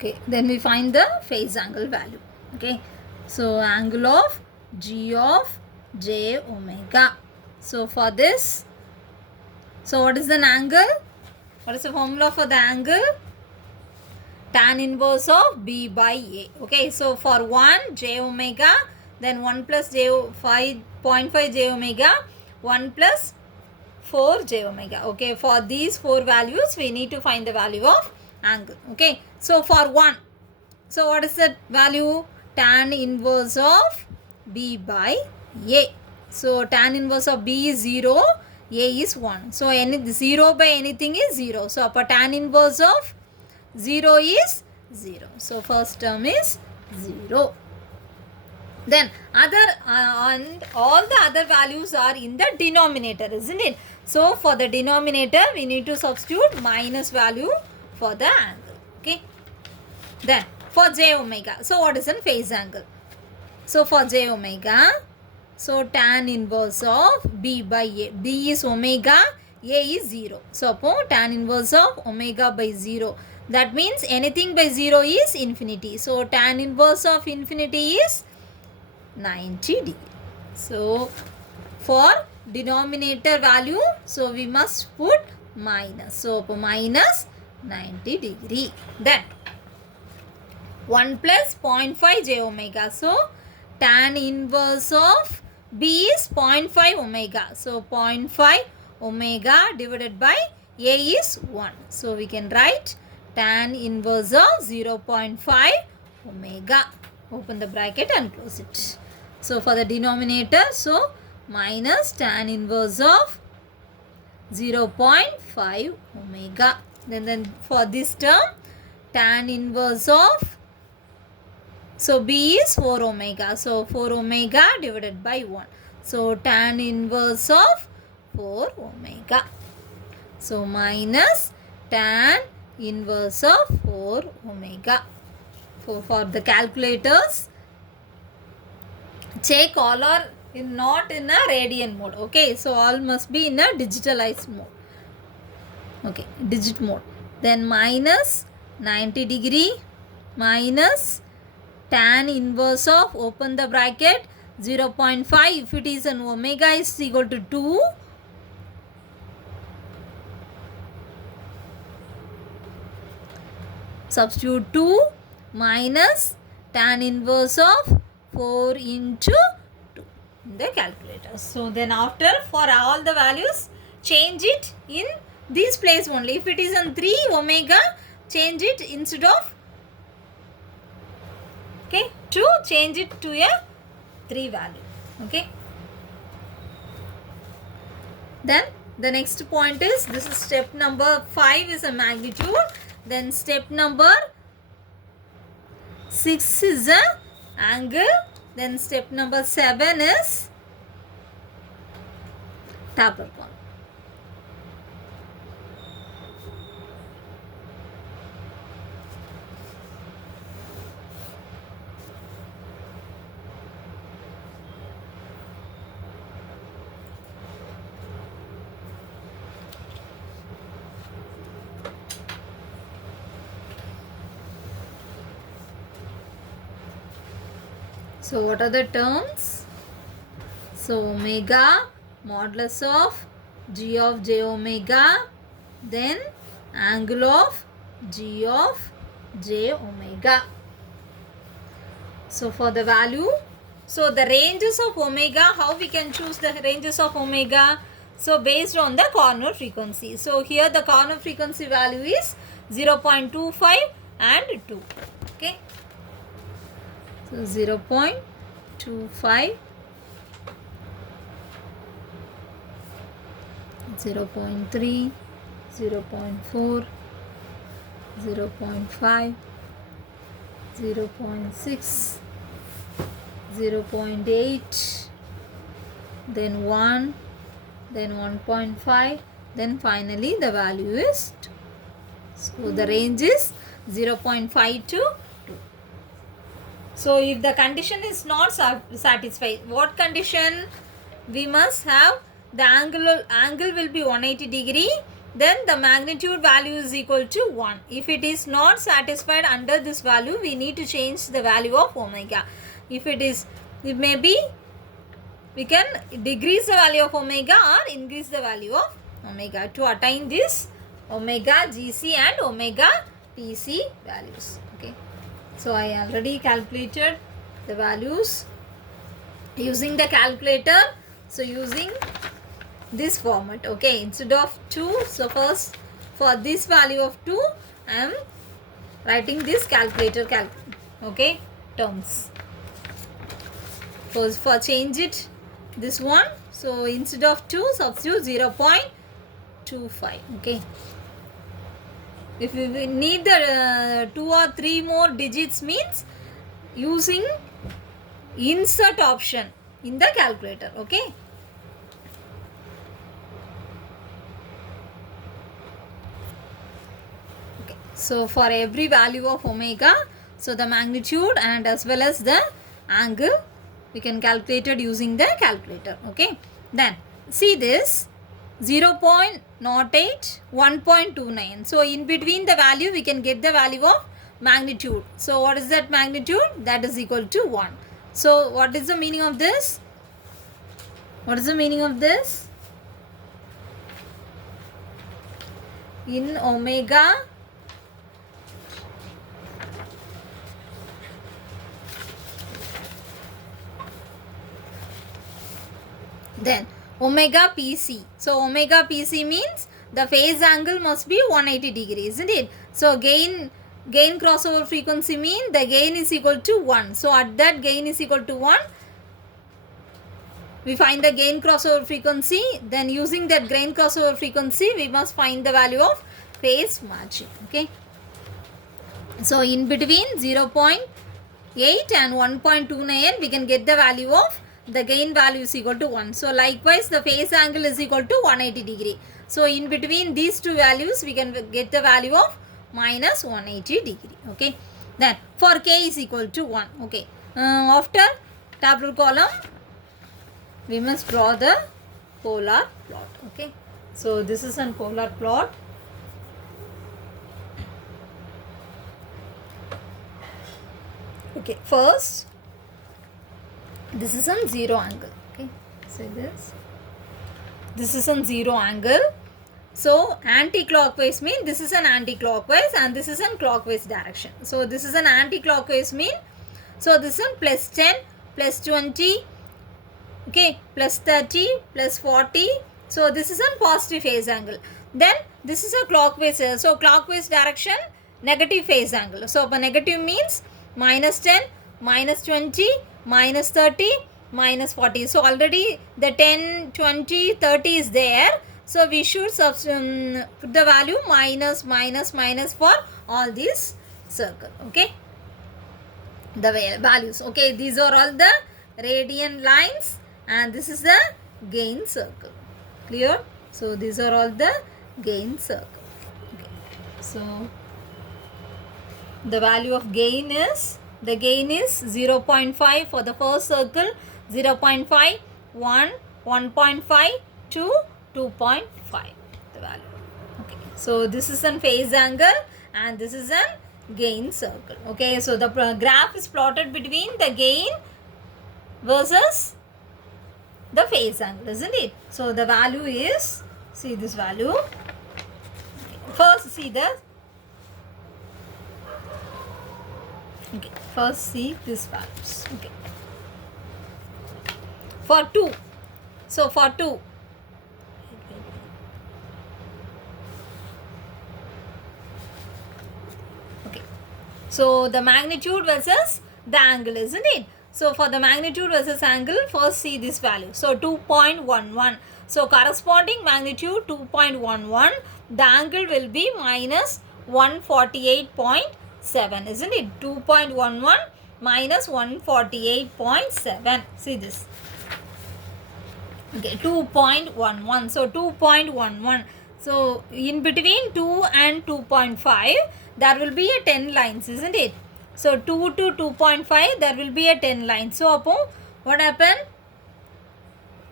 Okay, then we find the phase angle value. Okay, so angle of G of J omega. So for this, so what is an angle? What is the formula for the angle? Tan inverse of B by A. Okay, so for 1 J omega, then 1 plus J 5.5 J omega, 1 plus 4 J omega. Okay, for these 4 values, we need to find the value of angle. Okay, so for 1, so what is the value? Tan inverse of B by A. So tan inverse of B is 0, A is 1. So 0 by anything is 0. So upper tan inverse of 0 is 0. So first term is 0. Then and all the other values are in the denominator, isn't it? So for the denominator, we need to substitute minus value for the angle. Okay. Then for J omega, so what is an phase angle? So for J omega, so tan inverse of B by A. B is omega, A is 0. So tan inverse of omega by 0. That means anything by 0 is infinity. So tan inverse of infinity is 90 degree. So for denominator value, so we must put minus. So minus 90 degree. Then 1 plus 0.5 J omega. So tan inverse of B is 0.5 omega. So 0.5 omega divided by A is 1. So we can write tan inverse of 0.5 omega. Open the bracket and close it. So for the denominator, so minus tan inverse of 0.5 omega. Then for this term, tan inverse of, so B is 4 omega. So 4 omega divided by 1. So tan inverse of 4 omega. So minus tan inverse of 4 omega. For the calculators, check all are not in a radian mode. Okay, so all must be in a digitalized mode. Okay, digit mode. Then minus 90 degree minus tan inverse of, open the bracket, 0.5. If it is an omega is equal to 2. Substitute 2 minus tan inverse of 4 into 2 in the calculator. So then after, for all the values, change it in this place only. If it is in 3 omega, change it instead of, okay, 2, change it to a 3 value. Okay. Then the next point is, this is step number 5 is a magnitude. Then step number 6 is a angle. Then step number 7 is taper cone. So what are the terms? So omega modulus of G of J omega, then angle of G of J omega. So for the value, so the ranges of omega, how we can choose the ranges of omega? So based on the corner frequency. So here the corner frequency value is 0.25 and 2. Okay. So 0.25, 0.3, 0.4, 0.5, 0.6, 0.8, then 1, then 1.5, then finally the value is 2. So the range is 0.5 to 2. So if the condition is not satisfied, what condition? We must have the angle will be 180 degree, then the magnitude value is equal to 1. If it is not satisfied under this value, we need to change the value of omega. If it may be, we can decrease the value of omega or increase the value of omega to attain this omega GC and omega PC values. Okay, so I already calculated the values using the calculator. So using this format, okay, instead of 2, so first for this value of 2 I am writing this calculator okay, terms. For change it this one, so instead of 2 substitute 0.25. okay, if we need the 2 or 3 more digits means using insert option in the calculator. Okay, so for every value of omega, so the magnitude and as well as the angle we can calculate it using the calculator. Okay, then see this 0.08, 1.29. So in between the value we can get the value of magnitude. So what is that magnitude? That is equal to 1. So what is the meaning of this? What is the meaning of this? In omega, then omega PC. So omega PC means the phase angle must be 180 degrees, isn't it? So gain crossover frequency mean the gain is equal to 1. So at that gain is equal to 1, we find the gain crossover frequency. Then using that gain crossover frequency, we must find the value of phase matching. Okay, so in between 0.8 and 1.29 we can get the value of the gain value is equal to 1. So likewise the phase angle is equal to 180 degree. So in between these two values we can get the value of minus 180 degree. Okay, then for k is equal to 1. Okay, after tabular column we must draw the polar plot. Okay, so this is a polar plot. Okay, first this is on 0 angle. Okay, say this is on 0 angle. So anti-clockwise mean this is an anti-clockwise and this is in clockwise direction. So this is an anti-clockwise mean, so this is plus 10, plus 20, okay, plus 30, plus 40. So this is a positive phase angle. Then this is a clockwise, so clockwise direction negative phase angle. So negative means minus 10, minus 20, minus 30, minus 40. So already the 10, 20, 30 is there. So we should put the value minus, minus, minus for all these circle. Okay, the values. Okay, these are all the radian lines and this is the gain circle. Clear? So these are all the gain circle. Okay. So the value of gain is, the gain is 0.5 for the first circle, 0.5, 1, 1.5, 2, 2.5 the value. Okay, so this is an phase angle and this is an gain circle. Okay, so the graph is plotted between the gain versus the phase angle, isn't it? So the value is, see this value. Okay, first see the, okay, first see this values. Okay, for 2, so for 2, okay, so the magnitude versus the angle, isn't it? So for the magnitude versus angle, first see this value. So 2.11. So corresponding magnitude 2.11, the angle will be minus 148.7, isn't it? 2.11 minus 148.7. See this. Okay, 2.11. So 2.11. So in between 2 and 2.5, there will be a 10 lines, isn't it? So 2 to 2.5, there will be a 10 lines. So what happened?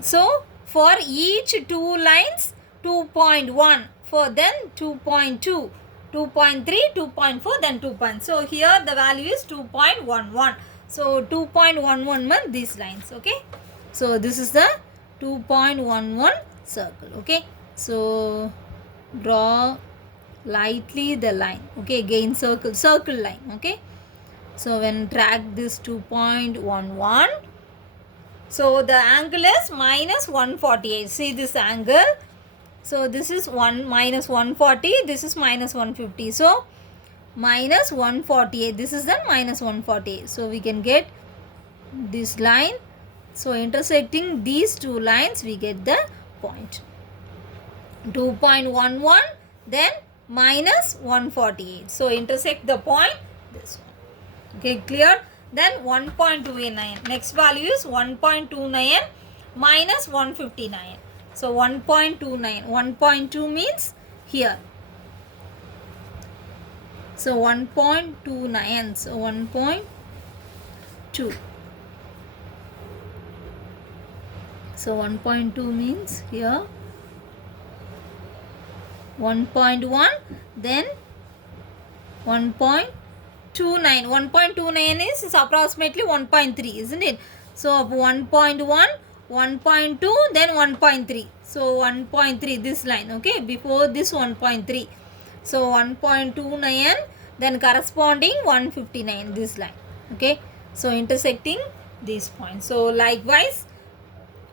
So for each 2 lines, 2.1. 2.4, then 2.2, 2.3, 2.4, then 2. So here the value is 2.11. So 2.11 means these lines. Okay. So this is the 2.11 circle. Okay. So draw lightly the line. Okay. Gain circle line. Okay. So when track this 2.11, so the angle is minus 148. See this angle. So this is minus 140. This is minus 150. So minus 148. This is then minus 148. So we can get this line. So intersecting these two lines, we get the point. 2.11, then minus 148. So intersect the point, this one. Okay, clear? Then 1.29. Next value is 1.29 minus 159. So 1.29. 1.2 means here. So 1.29. So 1.2. So 1.2 means here. 1.1, then 1.29. 1.29 is approximately 1.3, isn't it? So 1.1, 1.2, then 1.3. So 1.3, this line. Okay, before this 1.3. So 1.29, then corresponding 159, this line. Okay, so intersecting these points. So likewise,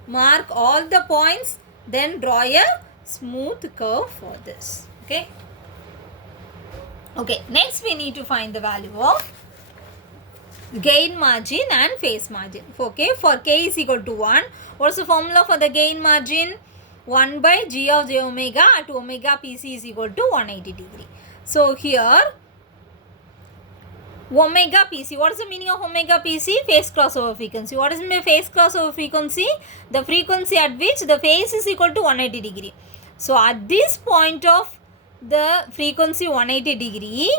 mark all the points, then draw a smooth curve for this. Okay. Okay, next we need to find the value of gain margin and phase margin. Okay, for k is equal to 1. What's the formula for the gain margin? 1 by g of j omega at omega pc is equal to 180 degree. So here omega pc, what is the meaning of omega pc? Phase crossover frequency. What is my phase crossover frequency? The frequency at which the phase is equal to 180 degree. So at this point of the frequency 180 degree,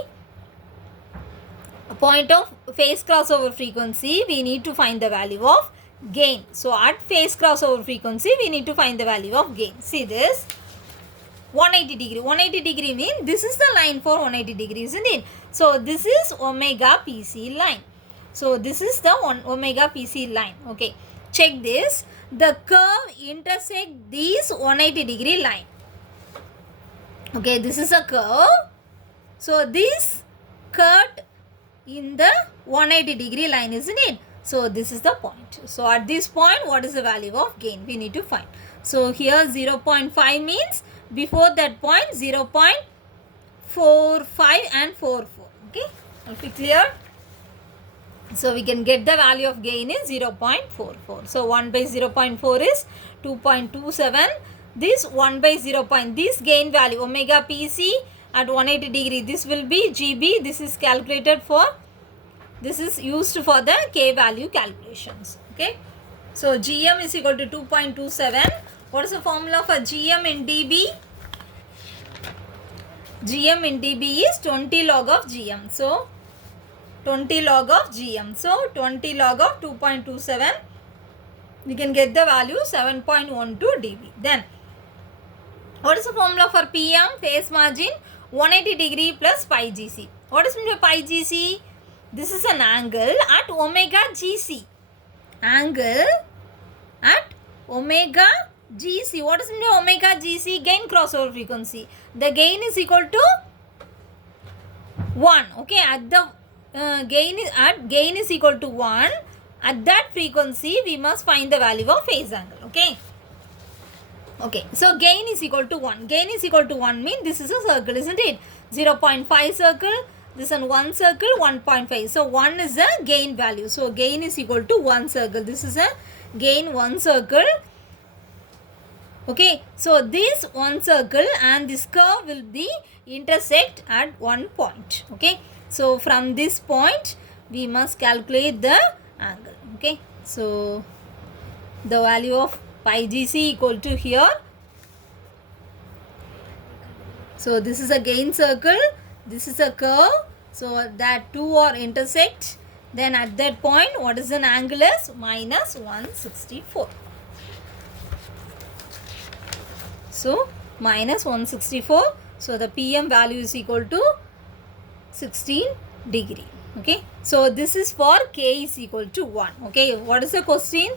point of phase crossover frequency, we need to find the value of gain. So at phase crossover frequency, we need to find the value of gain. See this 180 degree. 180 degree means this is the line for 180 degree, isn't it? So this is omega PC line. So this is the omega PC line. Okay, check this. The curve intersect these 180 degree line. Okay, this is a curve. So this cut in the 180 degree line, isn't it? So this is the point. So at this point, what is the value of gain? We need to find. So here 0.5 means before that point 0.45 and 44. Okay, will be clear? So we can get the value of gain is 0.44. So 1 by 0.4 is 2.27. This 1 by 0. This gain value omega PC at 180 degree, this will be GB. This is calculated for, this is used for the K value calculations. Okay. So GM is equal to 2.27. What is the formula for GM in dB? GM in dB is 20 log of GM. So 20 log of GM. So 20 log of 2.27. We can get the value 7.12 dB. Then what is the formula for PM? Phase margin 180 degree plus pi GC. What is meant by pi GC? This is an angle at omega GC. Angle at omega GC. What is meant by omega GC? Gain crossover frequency. The gain is equal to 1. Okay, at the gain is equal to 1. At that frequency, we must find the value of phase angle. Okay. Okay, so gain is equal to 1. Gain is equal to 1 means this is a circle, isn't it? 0.5 circle, this is 1 circle, 1.5. So 1 is the gain value. So gain is equal to 1 circle. This is a gain 1 circle. Okay, so this 1 circle and this curve will be intersect at one point. Okay, so from this point, we must calculate the angle. Okay, so the value of pi GC equal to here. So this is a gain circle, this is a curve. So that two are intersect. Then at that point, what is an angle is? Minus 164. So minus 164. So the PM value is equal to 16 degree. Okay, so this is for K is equal to 1. Okay, what is the question?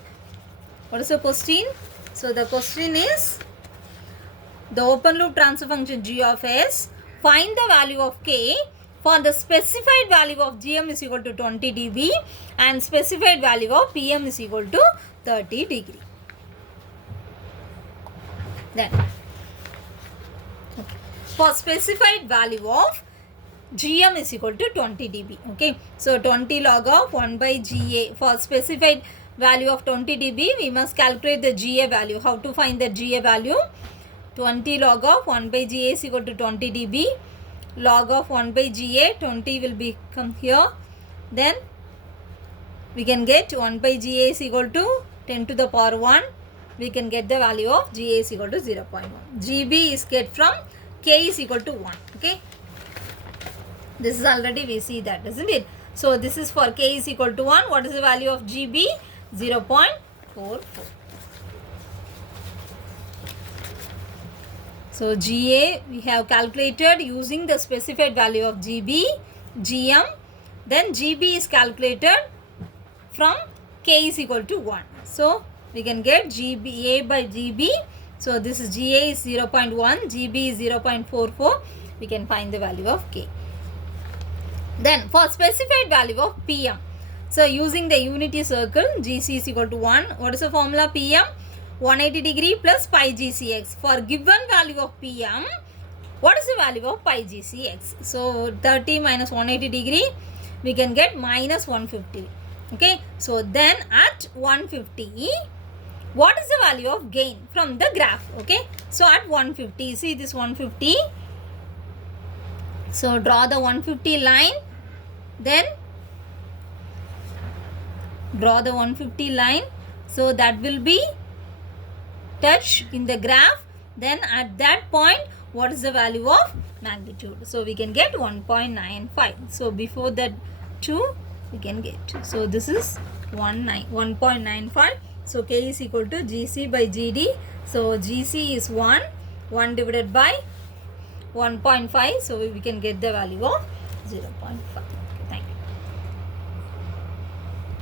What is the question? So the question is, the open loop transfer function g of s, find the value of K for the specified value of GM is equal to 20 dB and specified value of PM is equal to 30 degree. Then, okay, for specified value of GM is equal to 20 dB. Okay, so 20 log of 1 by GA. For specified value of 20 dB, we must calculate the GA value. How to find the GA value? 20 log of 1 by GA is equal to 20 dB. Log of 1 by GA, 20 will become here. Then we can get 1 by GA is equal to 10 to the power 1. We can get the value of GA is equal to 0.1. GB is get from K is equal to 1. Okay. This is already we see that, isn't it? So this is for K is equal to 1. What is the value of GB? 0.44. So GA we have calculated using the specified value of GB, GM. Then GB is calculated from K is equal to 1. So we can get GBA by GB. So this is GA is 0.1, GB is 0.44. We can find the value of K. Then for specified value of PM. So using the unity circle, GC is equal to 1. What is the formula PM? 180 degree plus pi GCX. For given value of PM, what is the value of pi GCX? So 30 minus 180 degree, we can get minus 150. Okay, so then at 150, what is the value of gain from the graph? Okay, so at 150, see this 150. So draw the 150 line, then draw the 150 line. So that will be touch in the graph. Then at that point, what is the value of magnitude? So we can get 1.95. So before that 2, we can get. So this is 1.95. So K is equal to GC by GD. So GC is 1 divided by 1.5. So we can get the value of 0.5.